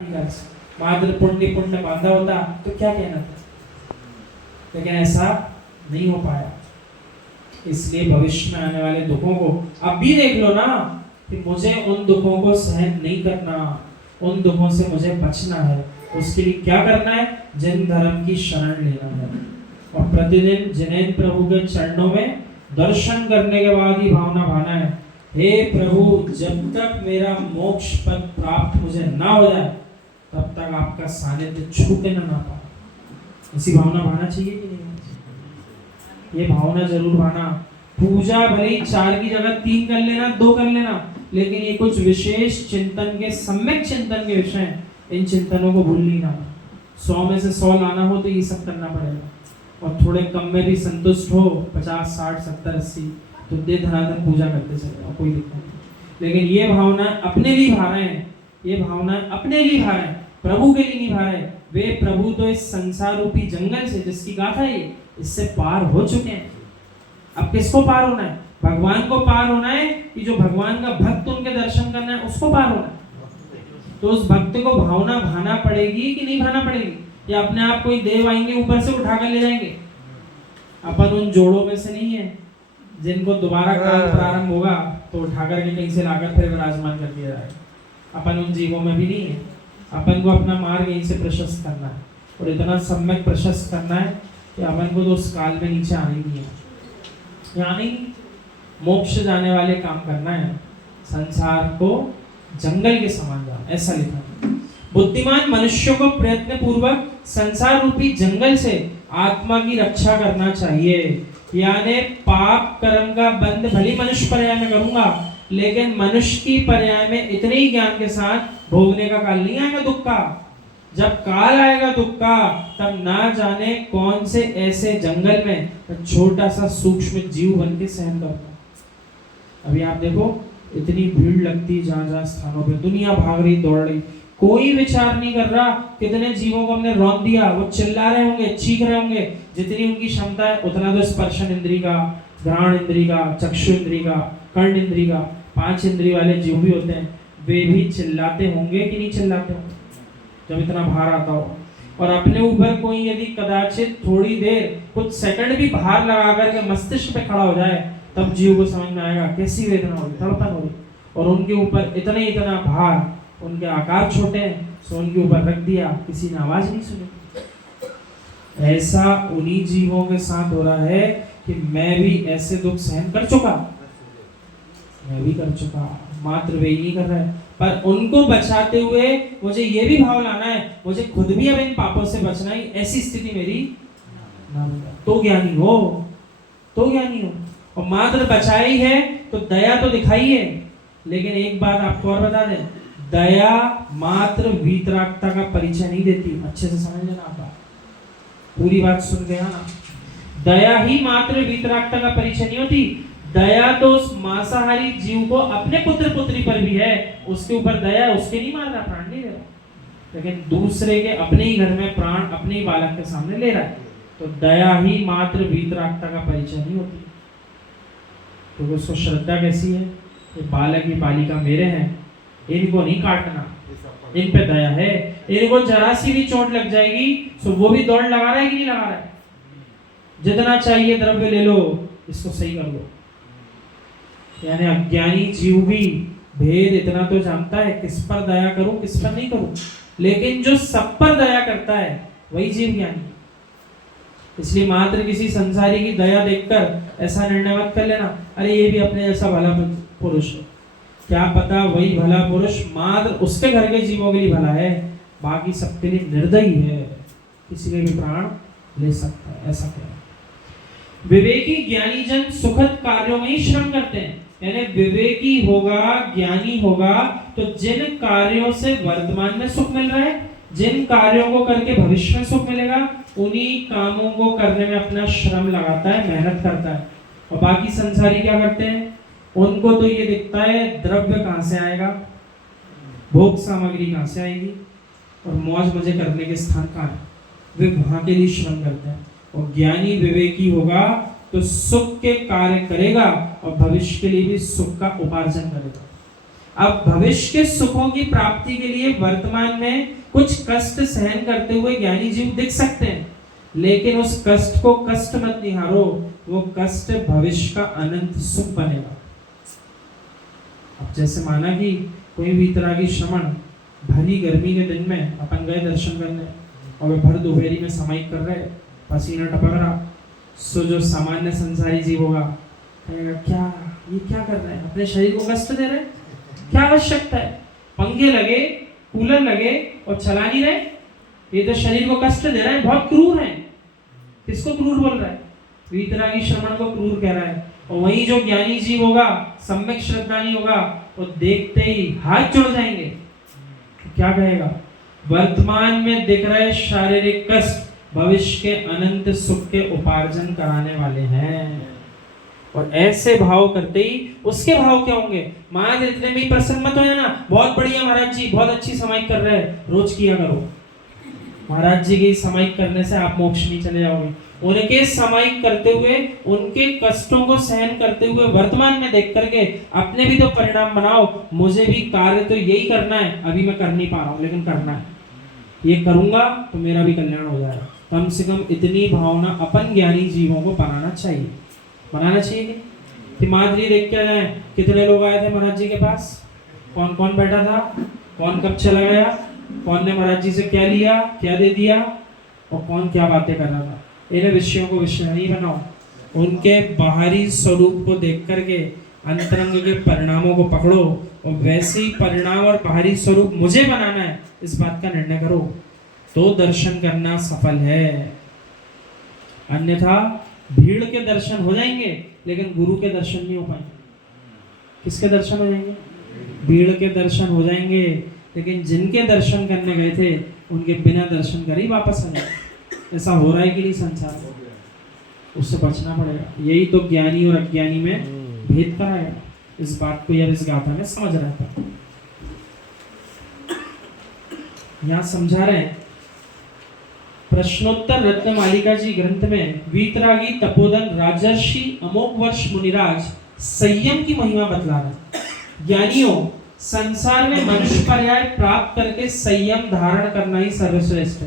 मात्र पुण्य पुण्य बांधा होता तो क्या कहना था, लेकिन ऐसा नहीं हो पाया। इसलिए भविष्य में आने वाले दुखों को अब भी देख लो ना कि मुझे उन दुखों को सहन नहीं करना, उन दुखों से मुझे बचना है। उसके लिए क्या करना है? जैन धर्म की शरण लेना है और प्रतिदिन जिनेन्द्र प्रभु के चरणों में दर्शन करने के बाद ही भावना भाना है, हे प्रभु, जब तक मेरा मोक्ष पद प्राप्त मुझे ना हो जाए तब तक आपका सानिध्य छूटे ना पाए। इसी भावना भाना चाहिए कि नहीं? ये भावना जरूर भाना। पूजा भले 4 की जगह 3 कर लेना, 2 कर लेना, लेकिन ये कुछ विशेष चिंतन के, सम्यक चिंतन के विषय, इन चिंतनों को भूल नहीं जाना। 100 में से 100 लाना हो तो ये सब करना पड़ेगा, और थोड़े कम में भी संतुष्ट हो, 50, 60, 70, 80 तो दे धनाधन पूजा करते चले जाओ, कोई दिक्कत नहीं। लेकिन ये भावना अपने लिए भा रहे हैं, ये भावना अपने लिए भा रहे हैं, प्रभु के लिए नहीं भा रहे। वे प्रभु तो इस संसार रूपी जंगल से, जिसकी गाथा है, इससे पार हो चुके हैं। अब किसको पार होना है? भगवान को पार होना है कि जो भगवान का भक्त उनके दर्शन करना है उसको पार होना है। तो उस भक्त को भावना भाना पड़ेगी कि नहीं भाना पड़ेगी? या अपने आप कोई देव आएंगे ऊपर से उठाकर ले जाएंगे? अपन उन जोड़ों में से नहीं है जिनको दोबारा काल प्रारंभ होगा तो उठाकर के कहीं से लाकर फिर विराजमान कर दिया जाएगा। अपन उन जीवों में भी नहीं है। अपन को अपना मार्ग यहीं से प्रशस्त करना है, और इतना सम्यक प्रशस्त करना है कि अपन को तो उस काल में नीचे आना ही नहीं है। यहाँ नहीं, मोक्ष जाने वाले काम करना है, संसार को जंगल के समान जाना, ऐसा लिखा है। बुद्धिमान मनुष्यों को प्रयत्न पूर्वक संसार रूपी जंगल से आत्मा की रक्षा करना चाहिए। यानी पाप कर्म का बंध भली मनुष्य पर्याय में करूंगा, लेकिन मनुष्य की पर्याय में इतने ही ज्ञान के साथ भोगने का काल नहीं आएगा दुख का। जब काल आएगा दुख का, तब ना जाने कौन से ऐसे जंगल में छोटा सा सूक्ष्म जीव बन के सहन करता। अभी आप देखो, इतनी भीड़ लगती जहां स्थानों पे, दुनिया भाग रही, दौड़ रही, कोई विचार नहीं कर रहा कितने जीवों को हमने रौंद दिया। वो चिल्ला रहे होंगे, चीख रहे होंगे, जितनी उनकी क्षमता है उतना तो स्पर्शन इंद्री का, घ्राण इंद्री का, चक्षु इंद्री का, कर्ण इंद्री का, 5 इंद्री वाले जीव भी होते हैं, वे भी चिल्लाते होंगे कि नहीं चिल्लाते होंगे जब इतना भार आता हो। और अपने ऊपर कोई यदि कदाचित थोड़ी देर, कुछ सेकंड भी भार लगा करके मस्तिष्क पे खड़ा हो जाए, तब जीव को समझ में आएगा कैसी वेदना हो रही, तड़पन हो रही। और उनके ऊपर इतना भार, उनके आकार छोटे हैं, सो उनके ऊपर रख दिया, किसी ने आवाज नहीं सुनी। ऐसा उन्हीं जीवों के साथ हो रहा है कि मैं भी ऐसे दुख सहन कर चुका, मैं भी कर चुका, मात्र वे नहीं कर रहे। पर उनको बचाते हुए मुझे ये भी भाव लाना है, मुझे खुद भी अब इन पापों से बचना है, ऐसी स्थिति मेरी ना तो ज्ञानी हो, तो ज्ञानी हो। और मात्र बचाई है तो दया तो दिखाई है, लेकिन एक बात आपको और बता दें, दया मात्र वीतरागता का परिचय नहीं देती। अच्छे से समझ लेना, आप पूरी बात सुन गया ना। दया ही मात्र वीतरागता का परिचय नहीं होती। दया तो उस मांसाहारी जीव को अपने पुत्र पुत्री पर भी है, उसके ऊपर दया, उसके नहीं मार रहा, प्राण नहीं ले रहा, लेकिन दूसरे के अपने ही घर में प्राण अपने ही बालक के सामने ले रहा है। तो दया ही मात्र वीतरागता का परिचय नहीं होती। तो उसको श्रद्धा कैसी है? ये बालक, ये बालिका मेरे हैं, इनको नहीं काटना, इन पे दया है। इनको जरा सी भी चोट लग जाएगी तो वो भी दौड़ लगा रहा है कि नहीं लगा रहा है? जितना चाहिए द्रव्य ले लो, इसको सही कर लो। यानी अज्ञानी जीव भी भेद इतना तो जानता है, किस पर दया करूं, किस पर नहीं करूं, लेकिन जो सब पर दया करता है वही जीव ज्ञानी। इसलिए मात्र किसी संसारी की दया देखकर ऐसा निर्णय मत कर लेना, अरे ये भी अपने जैसा भला पुरुष है। क्या पता वही भला पुरुष मात्र उसके घर के जीवों के लिए भला है, बाकी सबके लिए निर्दयी है, किसी के भी प्राण ले सकता है, ऐसा क्या? विवेकी ज्ञानी जन सुखद कार्यों में ही श्रम करते हैं। यानी विवेकी होगा, ज्ञानी होगा तो जिन कार्यों से वर्तमान में सुख मिल रहा है, जिन कार्यों को करके भविष्य में सुख मिलेगा, उन्हीं कामों को करने में अपना श्रम लगाता है, मेहनत करता है। और बाकी संसारी क्या करते हैं? उनको तो ये दिखता है द्रव्य कहाँ से आएगा, भोग सामग्री कहाँ से आएगी, और मौज मजे करने के स्थान कहाँ है, वे वहां के लिए श्रम करते हैं। और ज्ञानी विवेकी होगा तो सुख के कार्य करेगा और भविष्य के लिए भी सुख का उपार्जन करेगा। अब भविष्य के सुखों की प्राप्ति के लिए वर्तमान में कुछ कष्ट सहन करते हुए ज्ञानी जीव दिख सकते हैं, लेकिन उस कष्ट को कष्ट मत निहारो, वो कष्ट भविष्य का अनंत सुख बनेगा। अब जैसे माना कि कोई वीतरागी श्रमण भरी गर्मी के दिन में अपन गए दर्शन करने और वे भर दोपहरी में समाहित कर रहे, पसीना टपक रहा, सो जो सामान्य संसारी जीव होगा कहेगा क्या ये क्या कर रहे हैं, अपने शरीर को कष्ट दे रहे हैं, क्या आवश्यकता है, पंखे लगे कूलर लगे और चला नहीं रहे, ये तो शरीर को कष्ट दे रहे हैं, बहुत क्रूर है। किसको क्रूर बोल रहा है? वीतरागी श्रमण को क्रूर कह रहा है। और वही जो ज्ञानी जीव होगा, सम्यक श्रद्धानी होगा, वो देखते ही हाथ जोड़ जाएंगे। तो क्या कहेगा? वर्तमान में दिख रहे शारीरिक कष्ट भविष्य के अनंत सुख के उपार्जन कराने वाले हैं। और ऐसे भाव करते ही उसके भाव क्या होंगे? महाराज इतने में ही प्रसन्न मत हो जाना, बहुत बढ़िया महाराज जी, बहुत अच्छी समाहित कर रहे हैं, रोज किया करो। महाराज जी की समाहित करने से आप मोक्ष नहीं चले जाओगे। उनके समाहित करते हुए, उनके कष्टों को सहन करते हुए वर्तमान में देख करके अपने भी तो परिणाम बनाओ। मुझे भी कार्य तो यही करना है, अभी मैं कर नहीं पा रहा हूँ लेकिन करना है, ये करूंगा तो मेरा भी कल्याण हो जाएगा। कम से कम इतनी भावना अपन ज्ञानी जीवों को बनाना चाहिए कि माधुरी देख के जाए। कितने लोग आए थे महाराज जी के पास, कौन कौन बैठा था, कौन कब चला गया, कौन ने महाराज जी से क्या लिया, क्या दे दिया, और कौन क्या बातें कर रहा था। इन विषयों को विषय नहीं बनाओ, उनके बाहरी स्वरूप को देख करके अंतरंग के परिणामों को पकड़ो और वैसे ही परिणाम और बाहरी स्वरूप मुझे बनाना है, इस बात का निर्णय करो, तो दर्शन करना सफल है। अन्यथा भीड़ के दर्शन हो जाएंगे लेकिन गुरु के दर्शन नहीं हो पाएंगे। किसके दर्शन हो जाएंगे? भीड़ के दर्शन हो जाएंगे, लेकिन जिनके दर्शन करने गए थे उनके बिना दर्शन कर ही वापस आ जाएंगे। ऐसा हो रहा है कि नहीं संसार में? उससे बचना पड़ेगा। यही तो ज्ञानी और अज्ञानी में भेद कराएगा। इस बात को यह इस गाथा में समझ रहा था। यहाँ समझा रहे हैं, प्रश्नोत्तर रत्न मालिका जी ग्रंथ में वीतरागी तपोधन राजर्षि अमोघ वर्ष मुनिराज संयम की महिमा बतला रहा है। ज्ञानियों, संसार में मनुष्य पर्याय प्राप्त करके संयम धारण करना ही सर्वश्रेष्ठ है।